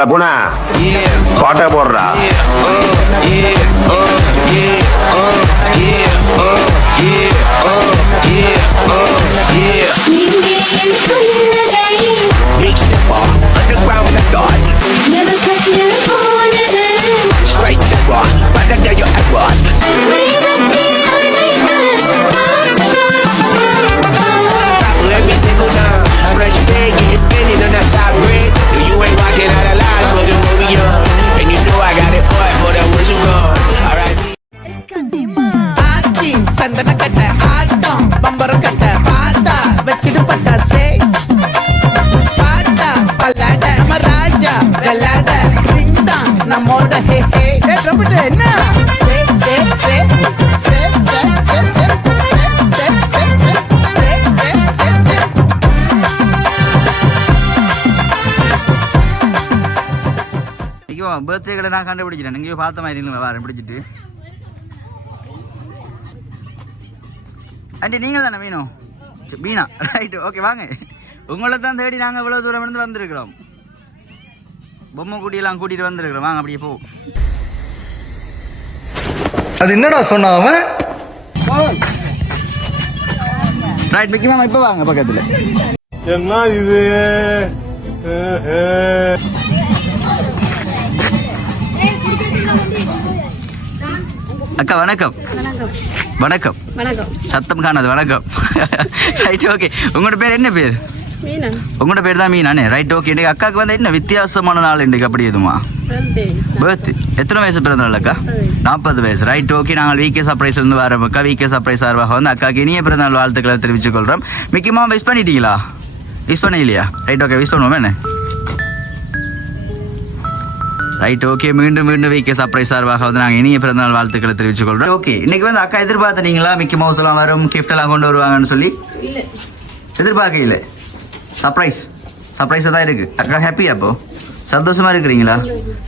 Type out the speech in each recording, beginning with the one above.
லப்புனா பாட்டை போடுறா Straight to rock, but I know your errors ஐயோ பர்த்டே கடை நான் கண்டுபிடிச்சிட்டேன் எங்கேயோ பார்த்த மாதிரி இல்லைங்களா வரேன் பிடிச்சிட்டு. ஆண்டி நீங்கள் தானே மீனோ? மீனா? ரைட்டு ஓகே வாங்க. உங்களை தான் தேடி நாங்கள் இவ்வளோ தூரம் இருந்து வந்திருக்கிறோம். பொம்மை குட்டியெல்லாம் கூட்டிகிட்டு வந்திருக்கிறோம். வாங்க அப்படியே போ. அது என்னடா சொன்னான் அவன்? ரைட் மிக்கி மாமா இப்போ வாங்க பக்கத்தில். என்ன இது? அக்கா வணக்கம். வணக்கம். வணக்கம். சத்தம் காணாது வணக்கம். ரைட் ஓகே உங்களோட பேர் என்ன பேர்? உங்களோட பேர் தான் மீனானே. ரைட் ஓகே இன்றைக்கு அக்காவுக்கு வந்து என்ன வித்தியாசமான நாள் இன்றைக்கு அப்படி எதுமா? Birthday. பர்த் எத்தனை வயசு பிறந்த நாள் அக்கா? நாற்பது வயசு. ரைட் ஓகே நாங்கள் விகே இருந்து வரோம் அக்கா. விகே சர்ப்ரைஸ் சார்பாக வந்து அக்காக்கு இனிய பிறந்தநாள் வாழ்த்துக்களை தெரிவித்துக் கொள்கிறோம் மிக்கிமா விஷ் பண்ணிட்டீங்களா? விஷ் பண்ணலையா? ரைட் ஓகே விஷ் பண்ணுவோம் என்ன? ரைட் ஓகே மீண்டும் மீண்டும் விகே சர்ப்ரைஸ் சார்பாக வந்து நாங்கள் இனிய பிறந்தநாள் வாழ்த்துக்களை தெரிவித்துக் கொள்கிறோம் ஓகே இன்னைக்கு வந்து அக்கா எதிர்பார்த்தீங்களா மிக்கி மவுஸ் எல்லாம் வரும் gift எல்லாம் கொண்டு வருவாங்கன்னு சொல்லி? இல்ல. எதிர்பார்க்கல சர்ப்ரைஸ் சர்ப்ரைஸாக தான் இருக்கு. அக்கா ஹாப்பி அப்போ சந்தோஷமா இருக்கிறீங்களா?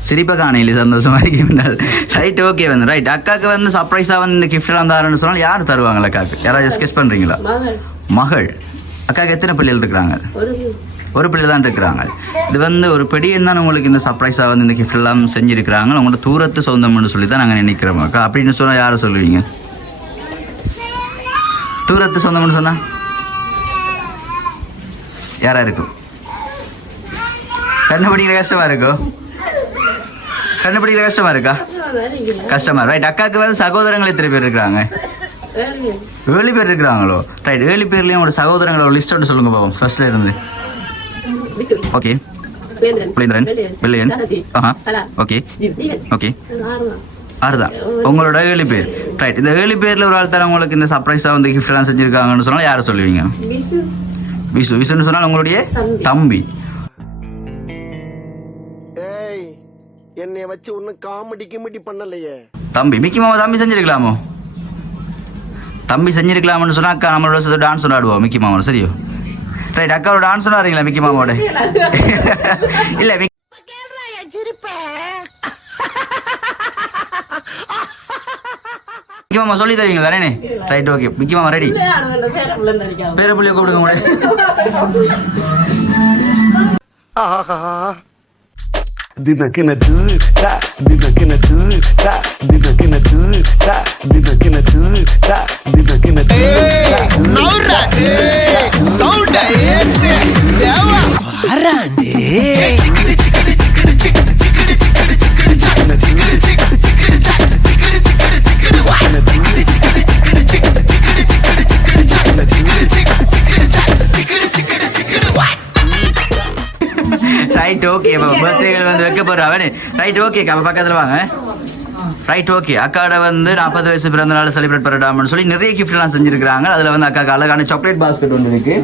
சிரிப்பை காணையில சந்தோஷமா இருக்கீங்க ரைட் ஓகே வந்து ரைட் அக்காக்கு வந்து சர்ப்ரைஸாக வந்து இந்த gift எல்லாம் தரேன்னு சொன்னால் யார் தருவாங்களா அக்காக்கு? யாராவது ஸ்கெச் பண்ணுறீங்களா மகள். மகள். அக்காக்கு எத்தனை பிள்ளைகள் இருக்கிறாங்க? ஒரு பிள்ளை தான் இருக்கிறாங்க. இது வந்து ஒரு பெடியன் தான் உங்களுக்கு இந்த சர்ப்ரைஸாக வந்து இந்த gift எல்லாம் செஞ்சிருக்கிறாங்க. உங்களோட தூரத்து சொந்தம்னு சொல்லி தான் நாங்கள் நினைக்கிறோம் அக்கா. அப்படின்னு சொன்னால் யாரை சொல்லுவீங்க? தூரத்து சொந்தம்னு சொன்னா? யாரா இருக்கும்? கண்டுபிடிக்கிற கஷ்டமா இருக்கும் கண்டுபிடிக்கிற கஷ்டமா இருக்கா? கஷ்டமா. ரைட் அக்காவுக்கு வந்து சகோதரங்கள் எத்தனை பேர் இருக்கிறாங்க? ஏழு பேர். இருக்கிறாங்களோ? ரைட் ஏழு பேர்லயும் ஒரு சகோதரங்களோட ஒரு லிஸ்ட் ஒன்று சொல்லுங்க பாவம் ஃபர்ஸ்ட்ல இருந்து. ஓகே புலேந்திரன் வெள்ளையன் ஆஹா ஓகே ஓகே ஆறுதான் உங்களோட ஏழு பேர் ரைட் இந்த ஏழு பேர்ல ஒரு ஆள் தர உங்களுக்கு இந்த சர்ப்ரைஸா வந்து எல்லாம் செஞ்சிருக்காங்கன்னு சொன்னா யாரை சொல்லுவீங்க? விசு. விசுன்னு சொன்னால் உங்களுடைய தம்பி. ஏய் என்னைய வச்சு ஒன்னும் காமெடி கிமெடி பண்ணலையே. தம்பி. மிக்கி மாமா தம்பி செஞ்சிருக்கலாமோ? தம்பி செஞ்சிருக்கலாம்னு சொன்னா அக்கா நம்மளோட டான்ஸ் ஆடுவோம் மிக்கி மாமாவோட சரியோ? ரைட் அக்காவோட டான்ஸ் ஆடுறீங்களா மிக்கி மாமாவோட இல்ல மிக்கி மாமா சொல்லி தருவீங்களா தானே? ரைட் ஓகே மிக்கி மாமா ரெடி பேர புள்ளிய கூப்பிடுங்க கூட ஆஹா. தினக்கின தூ தா ரைட் ஓகே இப்போ பர்த்டேகள் வந்து வைக்க போகிறோம் அவனு. ரைட் ஓகே அப்போ பக்கத்தில் வாங்க. ரைட் ஓகே அக்காட வந்து நாற்பது வயசு பிறந்த நாள் செலிப்ரேட் பண்ணடாமனு சொல்லி நிறைய கிஃப்ட்லாம் செஞ்சுருக்காங்க அதில் வந்து அக்காக்கு அழகான சாக்லேட் பாஸ்கெட் ஒன்று இருக்கு.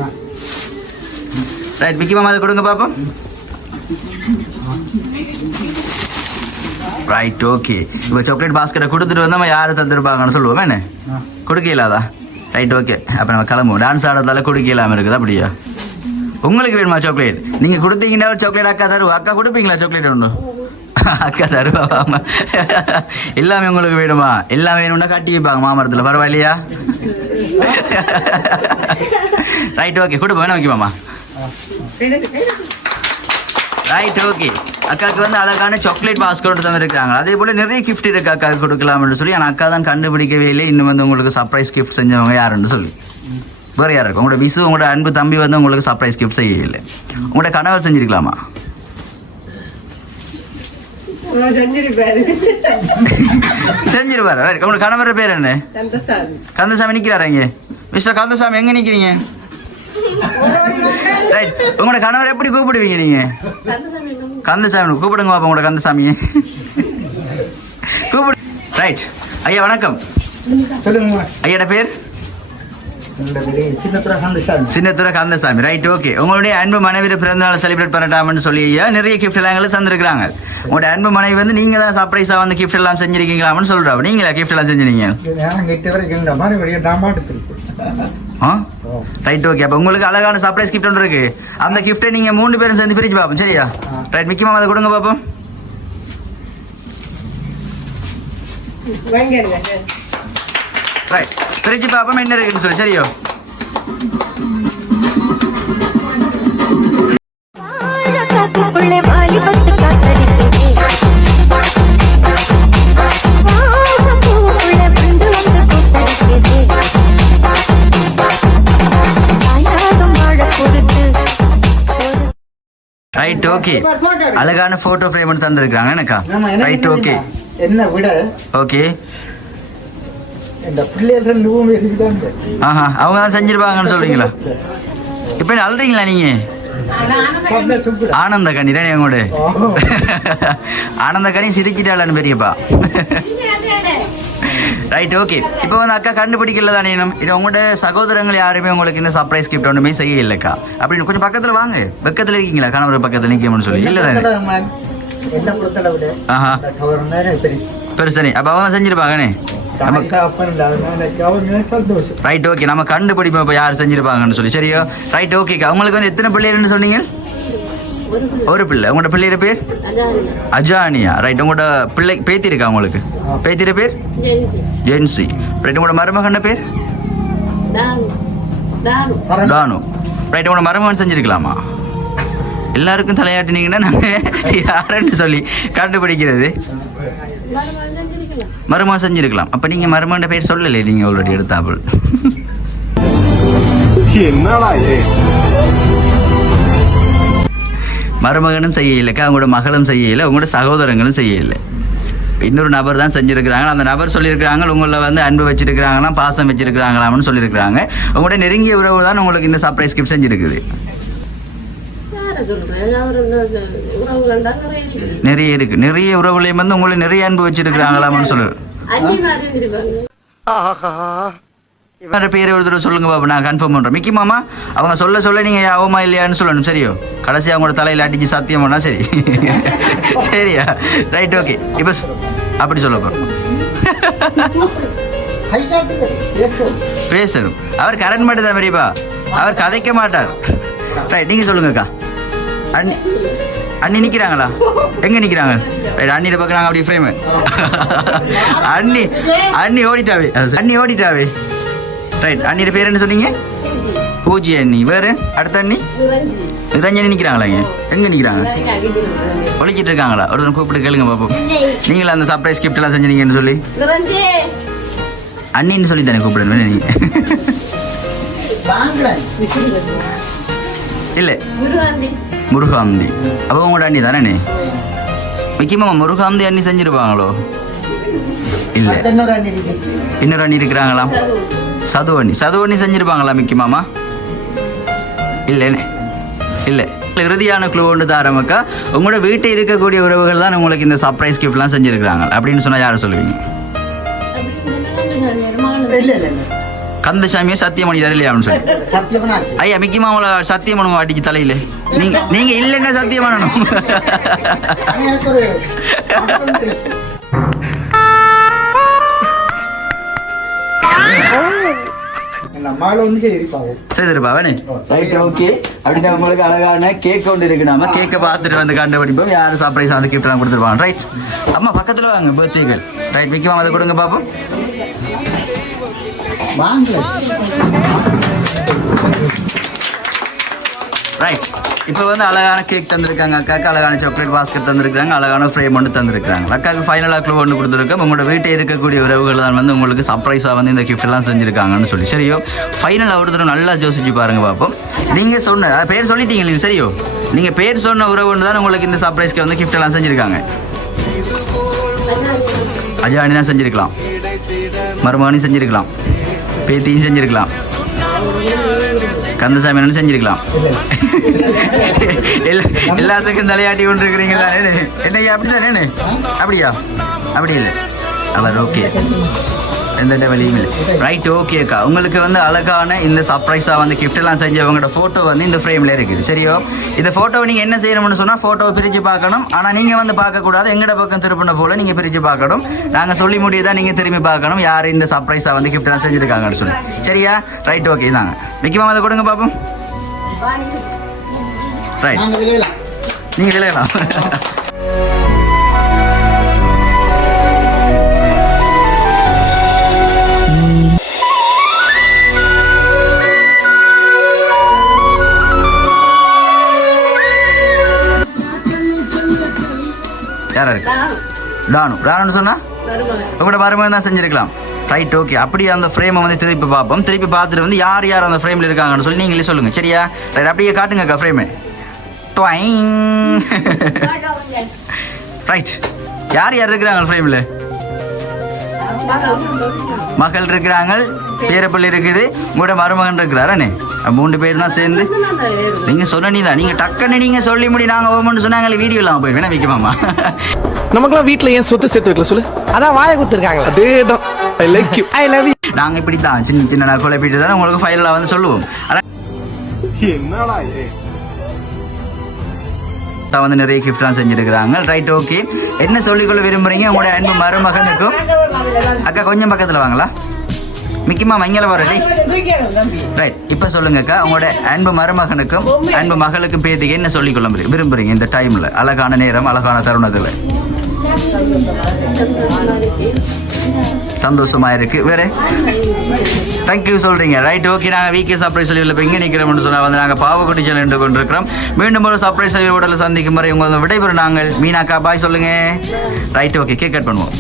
ரைட் விக்கி மாமா அதை கொடுங்க பாப்போம் ரைட் ஓகே இப்போ சாக்லேட் பாஸ்கெட்டை கொடுத்துட்டு வந்து நம்ம யார் தந்துருப்பாங்கன்னு சொல்லுவோம் என்ன? கொடுக்கலாதா? ரைட் ஓகே அப்போ நம்ம கிளம்புவோம். டான்ஸ் ஆடுறதால கொடுக்க இல்லாமல் இருக்குது அப்படியா? உங்களுக்கு வேணுமா சாக்லேட் நீங்கள் கொடுத்தீங்கன்னா ஒரு சாக்லேட் அக்கா தருவா. அக்கா கொடுப்பீங்களா சாக்லேட் ஒன்று அக்கா தருவா ஆமா. எல்லாமே உங்களுக்கு வேணுமா? எல்லாம் வேணும்னா கட்டி வைப்பாங்க மாமரத்தில். பரவாயில்லையா? ரைட் ஓகே கொடுப்போம். வேணும் ஓகே மாமா? ரைட் ஓகே அக்காவுக்கு வந்து அழகான சாக்லேட் பாஸ்கெட் தந்திருக்காங்க அதே போல நிறைய கிஃப்ட் இருக்கு அக்காவுக்கு கொடுக்கலாம்னு சொல்லி. ஆனால் அக்கா தான் கண்டுபிடிக்கவே இல்லை. இன்னும் வந்து உங்களுக்கு சர்ப்ரைஸ் கிஃப்ட் செஞ்சவங்க யாருன்னு சொல்லி. வேறு யார் இருக்கு? உங்களோட விசு உங்களோட அன்பு தம்பி வந்து உங்களுக்கு சர்ப்ரைஸ் கிஃப்ட் செய்யல உங்களோட கணவர் செஞ்சிருக்கலாமா? செஞ்சிருப்பாரு. உங்களோட கணவர் பேர் என்ன? கந்தசாமி நிக்கிறாரு இங்க? மிஸ்டர் கந்தசாமி எங்க நிக்கிறீங்க? ரைட் உங்களோட கணவர் எப்படி கூப்பிடுவீங்க நீங்க? கந்தசாமி கூப்பிடுங்க பாப்பா உங்களோட கந்தசாமியை. கூப்பிடு. ரைட் ஐயா வணக்கம். சொல்லுங்க ஐயோட பேர்? சின்னத்துறை கந்தசாமி. ரைட் ஓகே உங்களுடைய அன்பு மனைவி பிறந்தநாள் செலிப்ரேட் பண்ணட்டாம்னு சொல்லி ஐயா நிறைய கிஃப்ட் எல்லாம் எங்களுக்கு தந்திருக்காங்க உங்களுடைய அன்பு மனைவி வந்து நீங்க தான் சர்ப்ரைஸா வந்து கிஃப்ட் எல்லாம் செஞ்சிருக்கீங்களாம்னு சொல்றா நீங்களா கிஃப்ட் எல்லாம் செஞ்சிருக்கீங்க? ரைட் ஓகே அப்போ உங்களுக்கு அழகான சர்ப்ரைஸ் கிஃப்ட் ஒன்று இருக்கு. அந்த கிஃப்ட்டை நீங்க மூணு பேரும் சேர்ந்து பிரிச்சு பார்ப்போம். சரியா? ரைட் மிக்கி மாமா அதை கொடுங்க பார்ப்போம். ரைட் பிரிச்சு பார்ப்போம் என்ன இருக்குன்னு சொல்லி. சரியோ? ரைட் ஓகே அழகான போட்டோ ஃப்ரேம் தந்திருக்காங்க எனக்கா ரைட் ஓகே? என்ன விட? ஓகே இந்த பிள்ளைகள் ரெண்டு மூணு இருக்குதான் ஆஹா அவங்க தான் செஞ்சிருப்பாங்கன்னு சொல்றீங்களா? இப்போ அழுறீங்களா நீங்க? ஆனந்த கண்ணி தானே எங்கூட ஆனந்த கண்ணி சிரிச்சிட்டாளான்னு பெரியப்பா. ரைட் ஓகே இப்போ வந்து அக்கா கண்டுபிடிக்கல தானே இது உங்களோட சகோதரங்கள் யாருமே உங்களுக்கு இந்த சர்ப்ரைஸ் கிஃப்ட் ஒன்றுமே செய்ய இல்லைக்கா அப்படின்னு கொஞ்சம் பக்கத்துல வாங்க. பக்கத்துல இருக்கீங்களா? கணவர் பக்கத்துல நிற்கணும்னு சொல்லி. இல்லை தானே ஆஹா. பெருசனே. அப்போ அவங்க செஞ்சிருப்பாங்கண்ணே ரைட் ஓகே நம்ம கண்டுபிடிப்போம் இப்போ யார் செஞ்சிருப்பாங்கன்னு சொல்லி. சரியோ? ரைட் ஓகேக்கா உங்களுக்கு வந்து எத்தனை பிள்ளைகள்னு சொன்னீங்க? ஒரு பிள்ளை. உங்களோட பிள்ளையோட பேர்? அஜானியா. ரைட் உங்களோட பிள்ளை பேத்தி இருக்கா உங்களுக்கு? பேத்தியோட பேர்? ஜென்சி. ரைட் உங்களோட மருமகன் பேர்? தானு. ரைட் உங்களோட மருமகன் செஞ்சிருக்கலாமா? எல்லாருக்கும் தலையாட்டினீங்கன்னா நாங்கள் யாருன்னு சொல்லி கண்டுபிடிக்கிறது. மருமகன் செஞ்சிருக்கலாம். அப்போ நீங்கள் மருமகன் பேர் சொல்லலை நீங்கள் ஆல்ரெடி எடுத்தாப்புள் என்னடா மருமகனும் செய்யலைக்கா அவங்களோட மகளும் செய்யலை உங்களோட சகோதரங்களும் செய்யலை இன்னொரு நபர் தான் செஞ்சிருக்கிறாங்க. அந்த நபர் சொல்லியிருக்கிறாங்க உங்களை வந்து அன்பு வச்சிருக்கிறாங்களாம் பாசம் வச்சிருக்கிறாங்களாம்னு சொல்லியிருக்கிறாங்க. உங்களோட நெருங்கிய உறவு தான் உங்களுக்கு இந்த சர்ப்ரைஸ் கிஃப்ட் செஞ்சிருக்குது. நிறைய இருக்கு. நிறைய உறவுலையும் வந்து உங்களை நிறைய அன்பு வச்சிருக்கிறாங்களாம்னு சொல்லு. வேற பேர் ஒரு தடவை சொல்லுங்க பாப்பா நான் கன்ஃபார்ம் பண்றேன். மிக்கி மாமா அவங்க சொல்ல சொல்ல நீங்க ஆகுமா இல்லையான்னு சொல்லணும் சரியோ? கடைசி அவங்களோட தலையில அடிச்சு சத்தியம் பண்ணா சரி. சரியா? ரைட் ஓகே இப்போ அப்படி சொல்ல கை பேசணும். அவர் கரண் மட்டும் தான் பெரியப்பா. அவர் கதைக்க மாட்டார். ரைட் நீங்க சொல்லுங்கக்கா அண்ணி அண்ணி நிக்கிறாங்களா? எங்க நிக்கிறாங்க? ரைட் அண்ணியில பார்க்குறாங்க அப்படி ஃப்ரேம் அண்ணி அண்ணி ஓடிட்டாவே. அண்ணி ஓடிட்டாவே. ரைட் அண்ணியோட பேர் என்ன சொன்னீங்க? பூஜி அண்ணி. வேற? அடுத்த அண்ணி? நிரஞ்சனி நிக்கிறாங்களா இங்க? எங்க நிக்கிறாங்க? ஒழிச்சிட்டு இருக்காங்களா? ஒரு தடவை கூப்பிட்டு கேளுங்க பாப்போம். நீங்களா அந்த சர்ப்ரைஸ் கிஃப்ட் எல்லாம் செஞ்சீங்கன்னு சொல்லி. அண்ணின்னு சொல்லி தானே கூப்பிடணும் நீங்க. வாங்கலாம் இல்ல. முருகாந்தி. அவங்க உங்களோட அண்ணி தானே முக்கியமா முருகாந்தி அண்ணி செஞ்சிருப்பாங்களோ? இல்ல. இன்னொரு அண்ணி இருக்கு. இன்னொரு அண்ணி இருக்கிறாங்களாம் சது அண்ணி சது அண்ணி செஞ்சிருப்பாங்களா மிக்கி மாமா? இல்லைண்ணே இல்லை. இறுதியான க்ளூ ஒன்று தாரமக்கா உங்களோட வீட்டில் இருக்கக்கூடிய உறவுகள் தான் உங்களுக்கு இந்த சர்ப்ரைஸ் கிஃப்ட்லாம் செஞ்சிருக்கிறாங்க. அப்படின்னு சொன்னால் யாரை சொல்லுவீங்க? இல்ல இல்ல இல்ல. கந்தசாமியை சத்தியமணி தரலையான்னு சொல்லி. ஐயா மிக்கி மாமல சத்தியம் பண்ணுவோம் அடிச்சு தலையில. நீங்க நீங்க இல்லைன்னா சத்தியம் பண்ணணும் ஆனா எனக்கு வந்து பாவனே. ரைட் ஓகே அப்படின்னா உங்களுக்கு அழகான கேக் ஒன்று இருக்கு நாம. கேக்கை பார்த்துட்டு வந்து கண்டுபிடிப்போம். யார் சர்ப்ரைஸ் அந்த கிஃப்ட் எல்லாம் கொடுத்துருப்பாங்க ரைட் அம்மா பக்கத்துல வாங்க பர்த்டேகள் ரைட் மாமா அதை கொடுங்க பாப்போம். ரைட் இப்போ வந்து அழகான கேக் தந்திருக்காங்க. அக்காவுக்கு அழகான சாக்லேட் பாஸ்கெட் தந்திருக்காங்க அழகான ஃப்ரேம் ஒன்று தந்திருக்காங்க அக்காவுக்கு ஃபைனலாக க்ளூ ஒன்று கொடுத்துருக்கோம். உங்களோட வீட்டில் இருக்கக்கூடிய உறவுகள் தான் வந்து உங்களுக்கு சர்ப்ரைஸாக வந்து இந்த கிஃப்ட் எல்லாம் செஞ்சுருக்காங்கன்னு சொல்லி. சரியோ? ஃபைனலாக ஒருத்தர் நல்லா யோசிச்சு பாருங்க பார்ப்போம் நீங்கள் சொன்ன பேர் சொல்லிட்டீங்க இல்லைங்க சரியோ? நீங்கள் பேர் சொன்ன உறவு ஒன்று தான் உங்களுக்கு இந்த சர்ப்ரைஸ்க்கு வந்து கிஃப்ட் எல்லாம் செஞ்சுருக்காங்க. அஜானி தான் செஞ்சுருக்கலாம். மருமகனையும் செஞ்சுருக்கலாம். பேத்தியும் செஞ்சுருக்கலாம். கந்தசாமி அண்ணனும் செஞ்சிருக்கலாம். எல்லாத்துக்கும் தலையாட்டி கொண்டு இருக்கிறீங்களா என்னையா அப்படிதான் அப்படியா? அப்படி இல்லை. அவர் ஓகே எந்த வழியும் இல்லை. ரைட் ஓகே அக்கா. உங்களுக்கு வந்து அழகான இந்த சர்ப்ரைஸாக வந்து gift எல்லாம் செஞ்சவங்களோட ஃபோட்டோ வந்து இந்த ஃப்ரேமில் இருக்குது. சரியோ? இந்த ஃபோட்டோவை நீங்கள் என்ன செய்யணும்னு சொன்னால் ஃபோட்டோவை பிரித்து பார்க்கணும். ஆனால் நீங்கள் வந்து பார்க்கக்கூடாது. எங்கட பக்கம் திருப்பின போல் நீங்கள் பிரித்து பார்க்கணும். நாங்கள் சொல்லி முடியுதா நீங்கள் திரும்பி பார்க்கணும். யார் இந்த சர்ப்ரைஸாக வந்து எல்லாம் செஞ்சுருக்காங்கன்னு சொல்லி. சரியா? ரைட் ஓகே தாங்க மிக்கி மாமா அதை கொடுங்க பார்ப்போம் ரைட் நாங்கள் விளையலாம். இருக்கு டானு டானு சொன்னா? உங்களோட மருமகன் தான் செஞ்சிருக்கலாம். ரைட் ஓகே அப்படியே அந்த ஃப்ரேமை வந்து திருப்பி பார்ப்போம். திருப்பி பார்த்துட்டு வந்து யார் யார் அந்த ஃப்ரேமில் இருக்காங்கன்னு சொல்லி நீங்களே சொல்லுங்கள் சரியா? ரைட் அப்படியே காட்டுங்கக்கா ஃப்ரேமு ரைட் யார் யார் இருக்கிறாங்க ஃப்ரேமில் மகள் இருக்கிறாங்க பேரப்பள்ளி இருக்குது உங்களோட மருமகன் இருக்கிறாரண்ணே மூன்று பேர் தான் சேர்ந்து. நீங்க சொன்ன தான் நீங்க டக்குன்னு நீங்க சொல்லி முடி நாங்க ஓமன்னு சொன்னாங்களே வீடியோ இல்லாம போய் வேணா வைக்கமாமா நமக்கெல்லாம் வீட்ல ஏன் சொத்து சேர்த்து வைக்கல சொல்லு? அதான் வாயை கொடுத்துருக்காங்க. அதேதான். I like you I love you நாங்க இப்படி தான் சின்ன சின்ன நாள் குழப்பிட்டு தானே உங்களுக்கு ஃபைலில் வந்து சொல்லுவோம். என்னடா வந்து நிறைய கிஃப்ட்லாம் செஞ்சிருக்கிறாங்க. ரைட் ஓகே என்ன சொல்லிக்கொள்ள விரும்புறீங்க? உங்களுடைய அன்பு மருமகனுக்கும் அக்கா கொஞ்சம் பக்கத்தில் வாங்களா? மிக்கிமா மங்கள வர ரைட் இப்போ சொல்லுங்க அக்கா. உங்களோட அன்பு மருமகனுக்கும் அன்பு மகளுக்கும் பேத்திக்கு என்ன சொல்லிக்கொள்ள முடியும் விரும்புறீங்க இந்த டைமில் அழகான நேரம் அழகான தருணத்தில். சந்தோஷமா இருக்கு. வேற? தேங்க்யூ சொல்றீங்க. ரைட் ஓகே நாங்கள் வீக்கே சர்ப்ரைஸ் லீவில் இப்போ இங்கே நிற்கிறோம்னு சொன்னால் வந்து நாங்கள் பாவக்குட்டி செல் நின்று கொண்டிருக்கிறோம். மீண்டும் ஒரு சர்ப்ரைஸ் சொல்லி உடலில் சந்திக்கும் வரை உங்களை விடைபெறும் நாங்கள். மீனாக்கா பாய் சொல்லுங்க. ரைட் ஓகே கேக் கட் பண்ணுவோம்.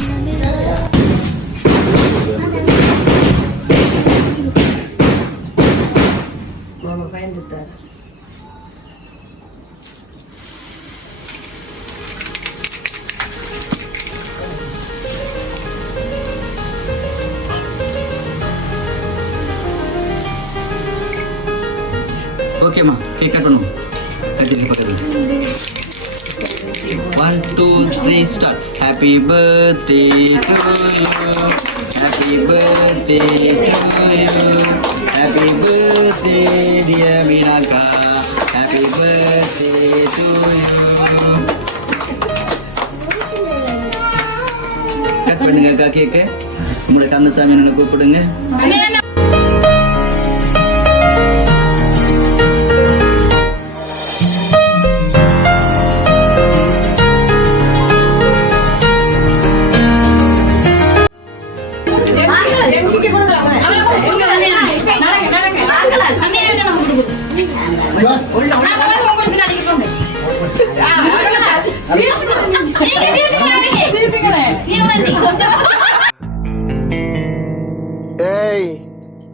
ஓகேம்மா கேக் கட் பண்ணுவோம் கத்திரிக்கு பக்கத்தில் one two three start happy birthday to you happy birthday to you happy birthday dear மீனாக்கா happy birthday to you cut பண்ணுங்க அக்கா கேக்கு உங்களை கந்தசாமி என்ன கூப்பிடுங்க ஏய்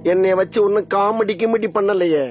என்னைய வச்சு ஒன்னும் காமெடி கிமெடி பண்ணலையே.